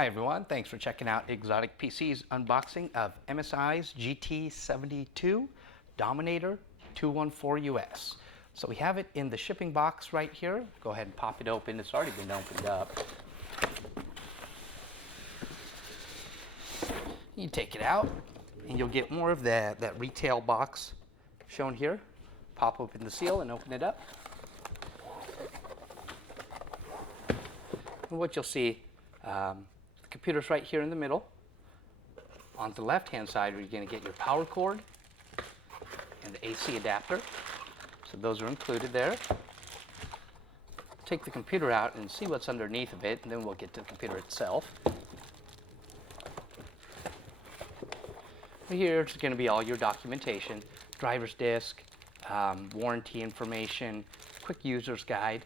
Hi everyone, thanks for checking out XOTIC PC's unboxing of MSI's GT72 Dominator-214 US. So we have it in the shipping box right here. Go ahead and pop it open. It's already been opened up. You take it out and you'll get more of that retail box shown here. Pop open the seal and open it up. And what you'll see, the computer's right here in the middle. On the left-hand side, you're going to get your power cord and the AC adapter. So those are included there. Take the computer out and see what's underneath of it, and then we'll get to the computer itself. Here is going to be all your documentation, driver's disc, warranty information, quick user's guide.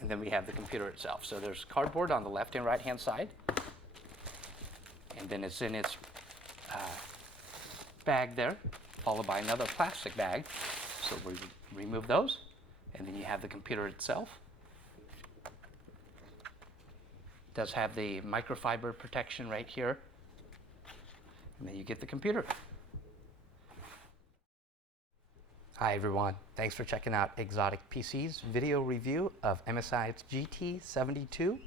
And then we have the computer itself. So there's cardboard on the left and right hand side. And then it's in its bag there, followed by another plastic bag. So we remove those. And then you have the computer itself. It does have the microfiber protection right here. And then you get the computer. Hi everyone, thanks for checking out XOTIC PC's video review of MSI's GT72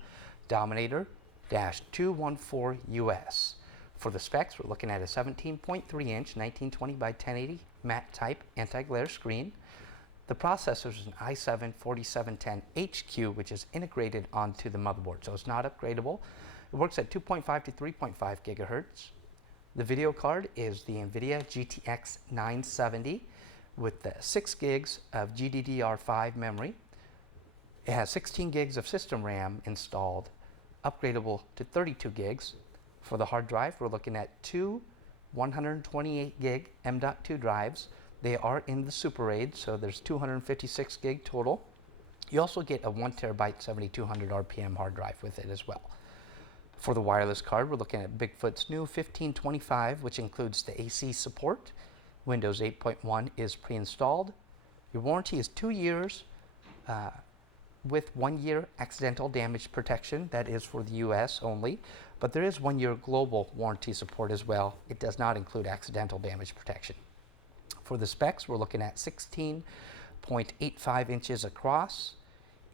Dominator-214 US. For the specs, we're looking at a 17.3-inch 1920 by 1080 matte type anti-glare screen. The processor is an i7-4710HQ, which is integrated onto the motherboard, so it's not upgradable. It works at 2.5 to 3.5 gigahertz. The video card is the NVIDIA GTX 970 with 6 gigs of GDDR5 memory. It has 16 gigs of system RAM installed, upgradable to 32 gigs. For the hard drive, we're looking at two 128 gig M.2 drives. They are in the Super RAID, so there's 256 gig total. You also get a 1 terabyte 7200 RPM hard drive with it as well. For the wireless card, we're looking at Bigfoot's new 1525, which includes the AC support. Windows 8.1 is pre-installed. Your warranty is 2 years with 1 year accidental damage protection. That is for the US only, but there is 1 year global warranty support as well. It does not include accidental damage protection. For the specs, we're looking at 16.85 inches across,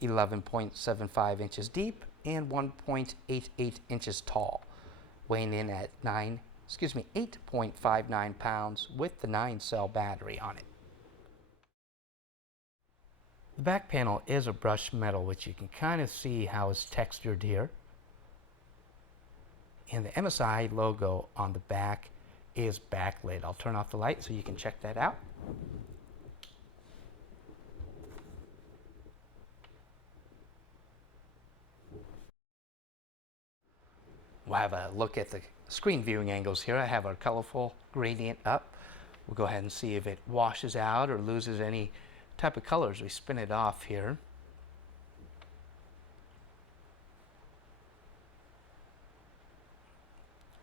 11.75 inches deep, and 1.88 inches tall, weighing in at 8.59 pounds with the 9-cell battery on it. The back panel is a brushed metal, which you can kind of see how it's textured here. And the MSI logo on the back is backlit. I'll turn off the light so you can check that out. We'll have a look at the screen viewing angles here. I have our colorful gradient up. We'll go ahead and see if it washes out or loses any type of colors. We spin it off here.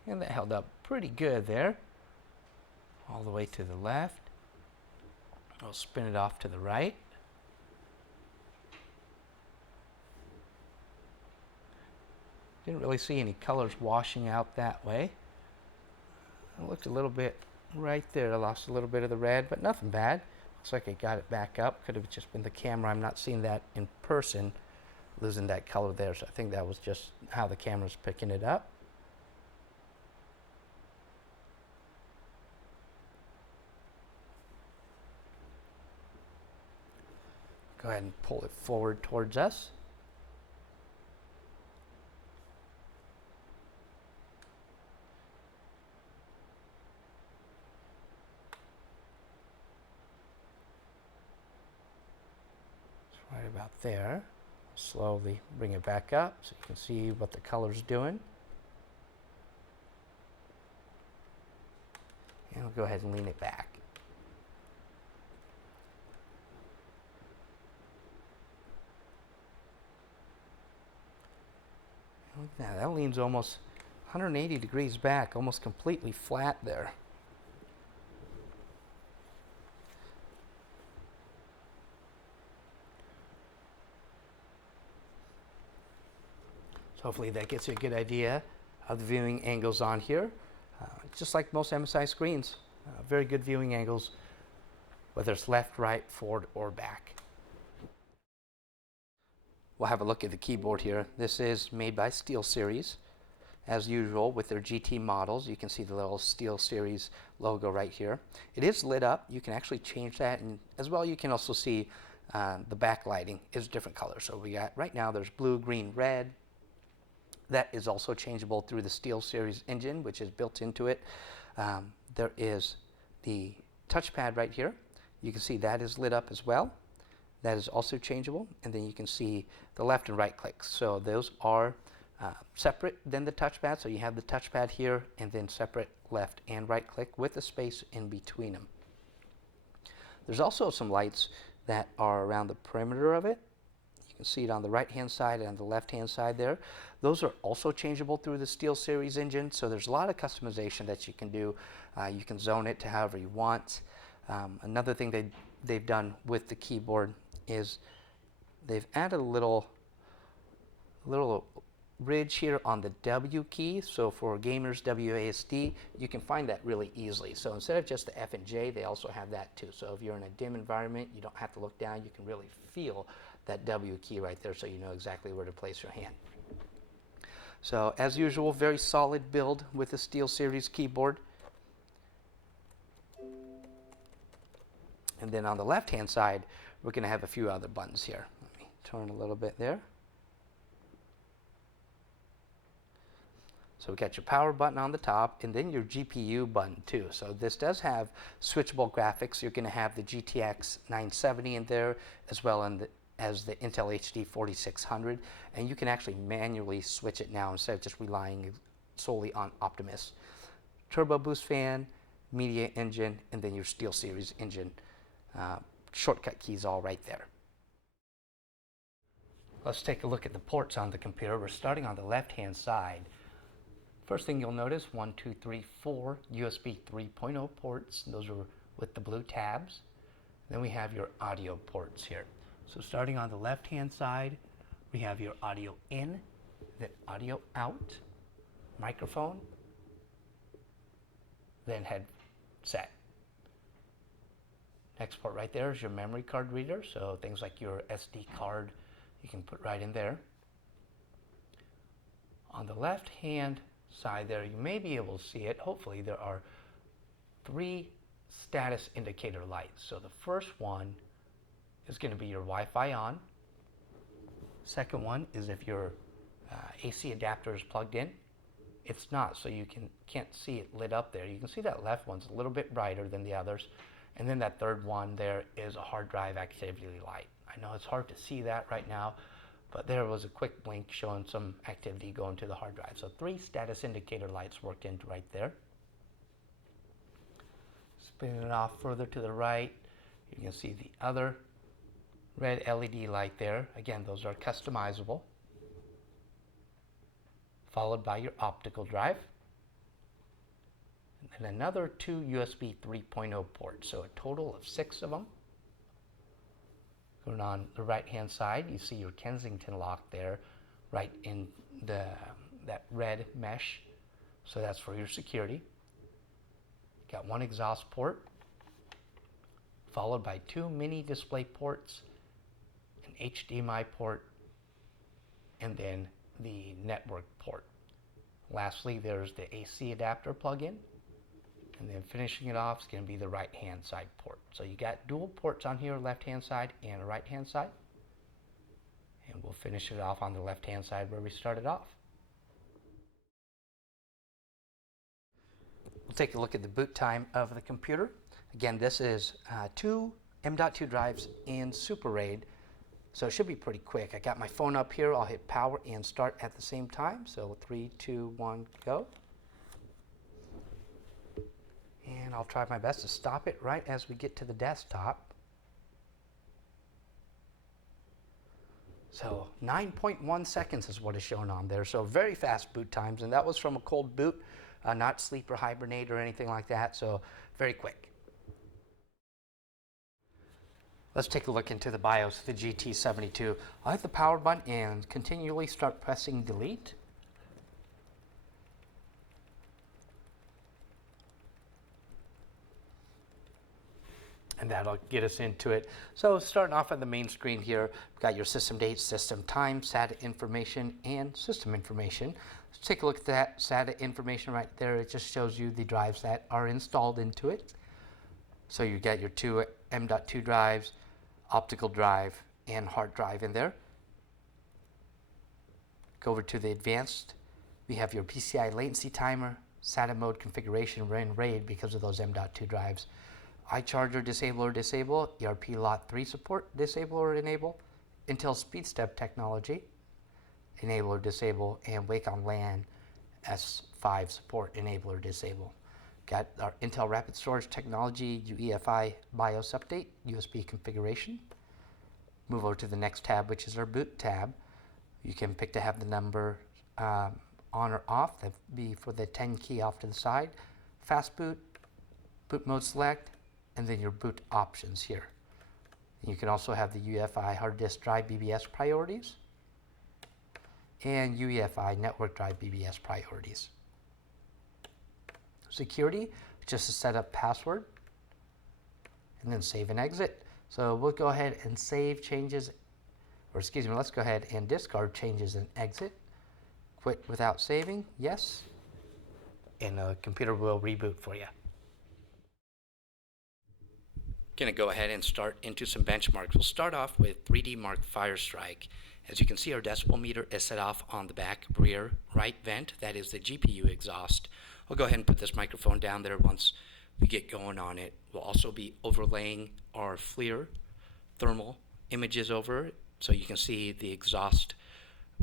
And that held up pretty good there. All the way to the left. I'll spin it off to the right. Didn't really see any colors washing out that way. It looked a little bit right there. I lost a little bit of the red, but nothing bad. Looks like I got it back up. Could have just been the camera. I'm not seeing that in person, losing that color there. So I think that was just how the camera's picking it up. Go ahead and pull it forward towards us. It's right about there. Slowly bring it back up so you can see what the color's doing. And I'll go ahead and lean it back. Look at that, that leans almost 180 degrees back, almost completely flat there. So hopefully that gets you a good idea of the viewing angles on here. Just like most MSI screens, very good viewing angles, whether it's left, right, forward, or back. We'll have a look at the keyboard here. This is made by SteelSeries. As usual with their GT models, you can see the little SteelSeries logo right here. It is lit up. You can actually change that, and as well you can also see the backlighting is different colors. So we got, right now there's blue, green, red. That is also changeable through the SteelSeries engine, which is built into it. There is the touchpad right here. You can see that is lit up as well. That is also changeable, and then you can see the left and right clicks. So those are separate than the touchpad. So you have the touchpad here, and then separate left and right click with a space in between them. There's also some lights that are around the perimeter of it. You can see it on the right hand side and on the left hand side there. Those are also changeable through the SteelSeries engine, so there's a lot of customization that you can do. You can zone it to however you want. Another thing they've done with the keyboard is they've added a little ridge here on the W key. So for gamers, WASD, you can find that really easily. So instead of just the F and J, they also have that too. So if you're in a dim environment, you don't have to look down. You can really feel that W key right there, so you know exactly where to place your hand. So as usual, very solid build with the SteelSeries keyboard. And then on the left-hand side, we're going to have a few other buttons here. Let me turn a little bit there. So we got your power button on the top, and then your GPU button too. So this does have switchable graphics. You're going to have the GTX 970 in there, as well as the Intel HD 4600, and you can actually manually switch it now instead of just relying solely on Optimus. Turbo boost fan, media engine, and then your SteelSeries engine. Shortcut keys all right there. Let's take a look at the ports on the computer. We're starting on the left-hand side. First thing you'll notice, 1, 2, 3, 4 USB 3.0 ports. Those are with the blue tabs. Then we have your audio ports here. So starting on the left-hand side, we have your audio in, then audio out, microphone, then headset. Next port right there is your memory card reader, so things like your SD card you can put right in there. On the left-hand side there, you may be able to see it. Hopefully there are 3 status indicator lights. So the first one is going to be your Wi-Fi on. Second one is if your AC adapter is plugged in. It's not, so you can't see it lit up there. You can see that left one's a little bit brighter than the others. And then that third one there is a hard drive activity light. I know it's hard to see that right now, but there was a quick blink showing some activity going to the hard drive. So 3 status indicator lights worked into right there. Spinning it off further to the right, you can see the other red LED light there. Again, those are customizable. Followed by your optical drive. And then another 2 USB 3.0 ports, so a total of 6 of them. Going on the right-hand side, you see your Kensington lock there, right in that red mesh. So that's for your security. Got 1 exhaust port, followed by 2 mini display ports, an HDMI port, and then the network port. Lastly, there's the AC adapter plug-in. And then finishing it off is going to be the right-hand side port. So you got dual ports on here, left-hand side and right-hand side. And we'll finish it off on the left-hand side where we started off. We'll take a look at the boot time of the computer. Again, this is 2 M.2 drives in Super RAID, so it should be pretty quick. I got my phone up here. I'll hit power and start at the same time. So 3, 2, 1, go. And I'll try my best to stop it right as we get to the desktop. So 9.1 seconds is what is shown on there. So very fast boot times, and that was from a cold boot, not sleep or hibernate or anything like that. So very quick. Let's take a look into the BIOS of the GT72. I'll hit the power button and continually start pressing delete. And that'll get us into it. So starting off on the main screen here, we've got your system date, system time, SATA information, and system information. Let's take a look at that SATA information right there. It just shows you the drives that are installed into it. So you got your two M.2 drives, optical drive, and hard drive in there. Go over to the advanced. We have your PCI latency timer, SATA mode configuration. We're in RAID because of those M.2 drives. iCharger disable or disable, ERP Lot 3 support disable or enable, Intel SpeedStep technology enable or disable, and Wake on LAN S5 support enable or disable. Got our Intel Rapid Storage Technology UEFI BIOS update, USB configuration. Move over to the next tab, which is our boot tab. You can pick to have the number on or off. That'd be for the 10 key off to the side. Fast boot, boot mode select, and then your boot options here. You can also have the UEFI hard disk drive BBS priorities and UEFI network drive BBS priorities. Security, just to set up password, and then save and exit. So we'll go ahead and save changes, or excuse me, let's go ahead and discard changes and exit. Quit without saving, yes, and the computer will reboot for you. Going to go ahead and start into some benchmarks. We'll start off with 3D Mark Firestrike. As you can see, our decibel meter is set off on the back rear right vent. That is the GPU exhaust. I'll go ahead and put this microphone down there once we get going on it. We'll also be overlaying our FLIR thermal images over it so you can see the exhaust,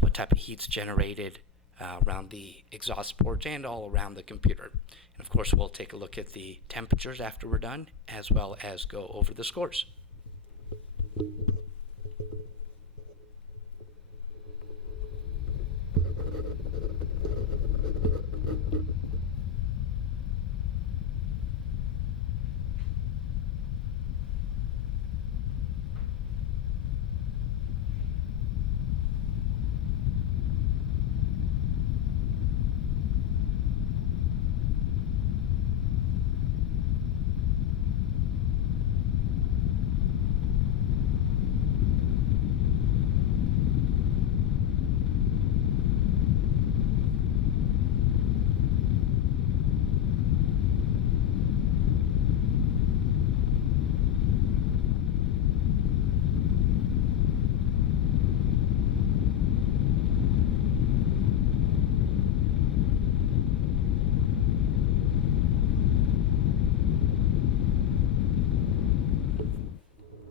what type of heat's generated around the exhaust ports and all around the computer. And of course, we'll take a look at the temperatures after we're done, as well as go over the scores.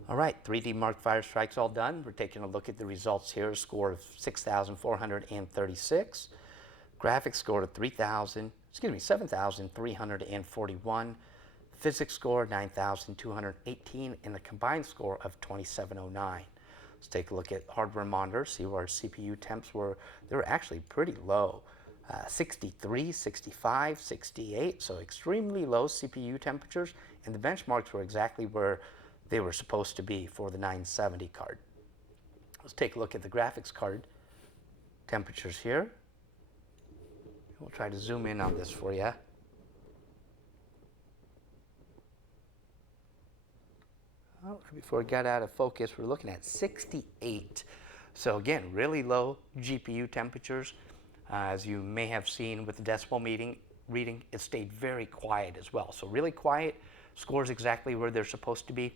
All right, 3D Mark Firestrike's all done. We're taking a look at the results here. A score of 6,436. Graphics score of 7,341. Physics score 9,218, and a combined score of 2,709. Let's take a look at hardware monitors, see where our CPU temps were. They were actually pretty low. 63, 65, 68, so extremely low CPU temperatures, and the benchmarks were exactly where they were supposed to be for the 970 card. Let's take a look at the graphics card temperatures here. We'll try to zoom in on this for you. Oh, before it got out of focus, we're looking at 68. So again, really low GPU temperatures. As you may have seen with the decibel reading, it stayed very quiet as well. So really quiet, scores exactly where they're supposed to be,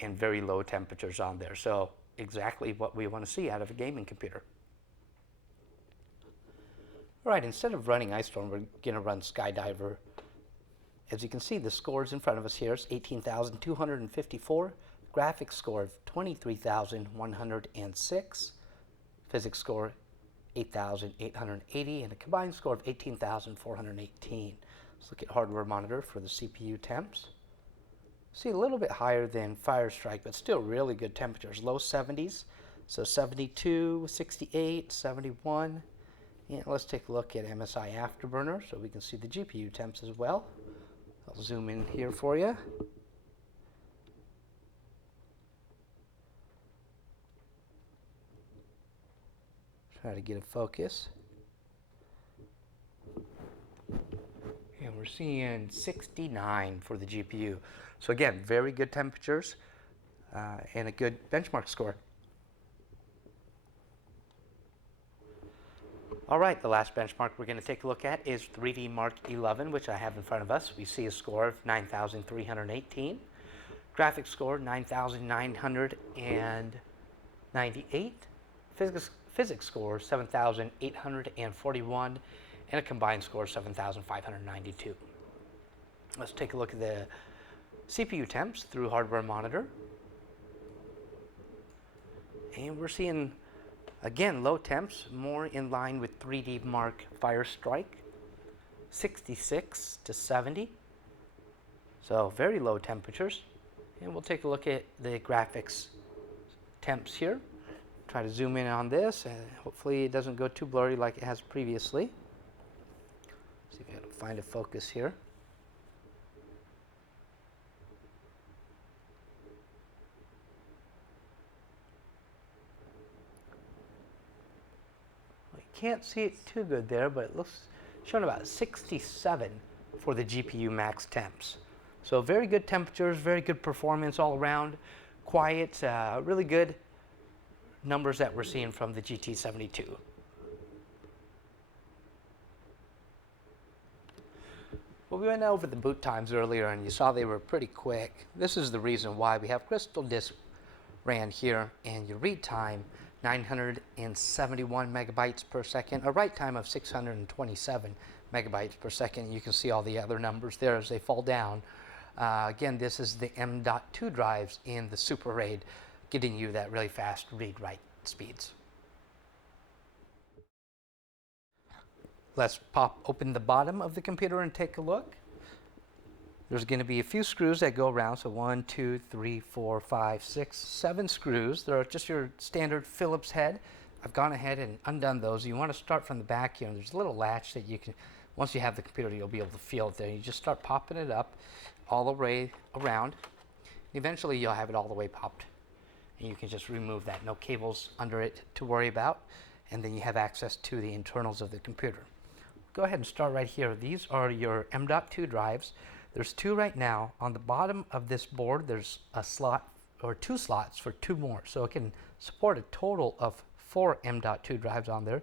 and very low temperatures on there. So exactly what we want to see out of a gaming computer. All right, instead of running Ice Storm, we're going to run Skydiver. As you can see, the scores in front of us here is 18,254, graphics score of 23,106, physics score 8,880, and a combined score of 18,418. Let's look at hardware monitor for the CPU temps. See a little bit higher than Firestrike, but still really good temperatures, low 70s, so 72, 68, 71. And let's take a look at MSI Afterburner so we can see the GPU temps as well. I'll zoom in here for you. Try to get a focus. And we're seeing 69 for the GPU. So again, very good temperatures and a good benchmark score. All right, the last benchmark we're going to take a look at is 3D Mark 11, which I have in front of us. We see a score of 9,318. Graphics score 9,998. Physics score 7,841. And a combined score of 7,592. Let's take a look at the CPU temps through hardware monitor. And we're seeing, again, low temps, more in line with 3D Mark Firestrike, 66 to 70. So very low temperatures. And we'll take a look at the graphics temps here. Try to zoom in on this, and hopefully it doesn't go too blurry like it has previously. See if I can find a focus here. Well, you can't see it too good there, but it looks showing about 67 for the GPU max temps. So very good temperatures, very good performance all around, quiet, really good numbers that we're seeing from the GT72. Well, we went over the boot times earlier and you saw they were pretty quick. This is the reason why we have Crystal Disk ran here, and your read time 971 megabytes per second, a write time of 627 megabytes per second. You can see all the other numbers there as they fall down. Again, this is the M.2 drives in the Super RAID, getting you that really fast read-write speeds. Let's pop open the bottom of the computer and take a look. There's going to be a few screws that go around, so 1, 2, 3, 4, 5, 6, 7 screws. They're just your standard Phillips head. I've gone ahead and undone those. You want to start from the back here, and there's a little latch that you can, once you have the computer, you'll be able to feel it there. You just start popping it up all the way around. Eventually, you'll have it all the way popped, and you can just remove that. No cables under it to worry about, and then you have access to the internals of the computer. Go ahead and start right here. These are your M.2 drives. There's 2 right now. On the bottom of this board, there's a slot or 2 slots for 2 more. So it can support a total of 4 M.2 drives on there.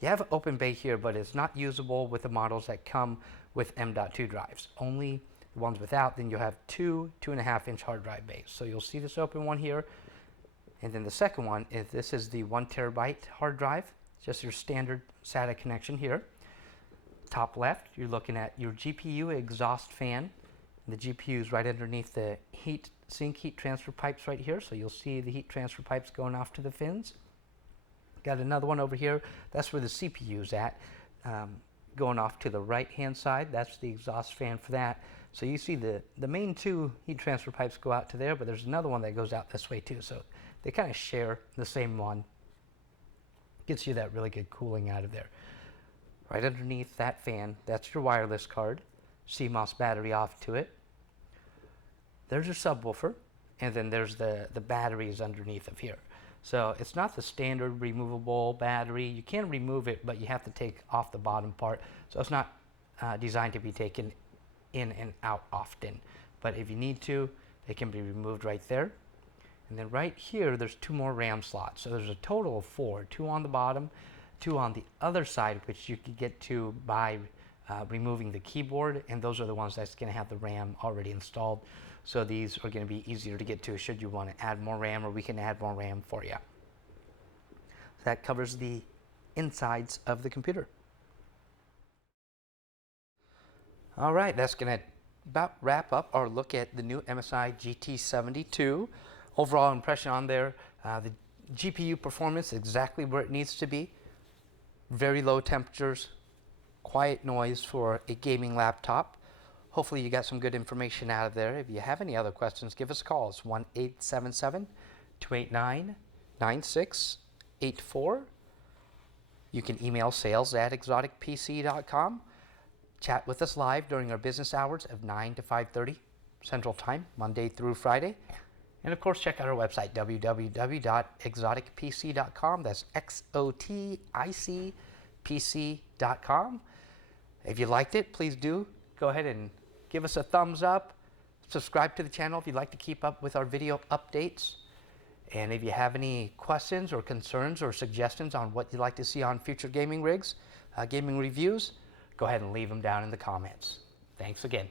You have an open bay here, but it's not usable with the models that come with M.2 drives. Only the ones without, then you'll have 2 2.5-inch hard drive bays. So you'll see this open one here. And then the second one is, this is the 1 terabyte hard drive. Just your standard SATA connection here. Top left, you're looking at your GPU exhaust fan. The GPU is right underneath the sink heat transfer pipes right here, so you'll see the heat transfer pipes going off to the fins. Got another one over here. That's where the CPU is at, going off to the right-hand side. That's the exhaust fan for that. So you see the main 2 heat transfer pipes go out to there, but there's another one that goes out this way too. So they kind of share the same one. Gets you that really good cooling out of there. Right underneath that fan, that's your wireless card, CMOS battery off to it. There's your subwoofer, and then there's the batteries underneath of here. So it's not the standard removable battery. You can remove it, but you have to take off the bottom part. So it's not designed to be taken in and out often. But if you need to, it can be removed right there. And then right here, there's 2 more RAM slots. So there's a total of 4, 2 on the bottom, 2 on the other side, which you can get to by removing the keyboard, and those are the ones that's going to have the RAM already installed. So these are going to be easier to get to should you want to add more RAM, or we can add more RAM for you. That covers the insides of the computer. All right, that's going to about wrap up our look at the new MSI GT72. Overall impression on there, the GPU performance exactly where it needs to be. Very low temperatures, quiet noise for a gaming laptop. Hopefully you got some good information out of there. If you have any other questions, give us a call. It's 1-877-289-9684. You can email sales@exoticpc.com. Chat with us live during our business hours of 9 to 5:30 Central Time, Monday through Friday. And of course, check out our website, www.exoticpc.com. That's XOTIC If you liked it, please do go ahead and give us a thumbs up. Subscribe to the channel if you'd like to keep up with our video updates. And if you have any questions or concerns or suggestions on what you'd like to see on future gaming rigs, gaming reviews, go ahead and leave them down in the comments. Thanks again.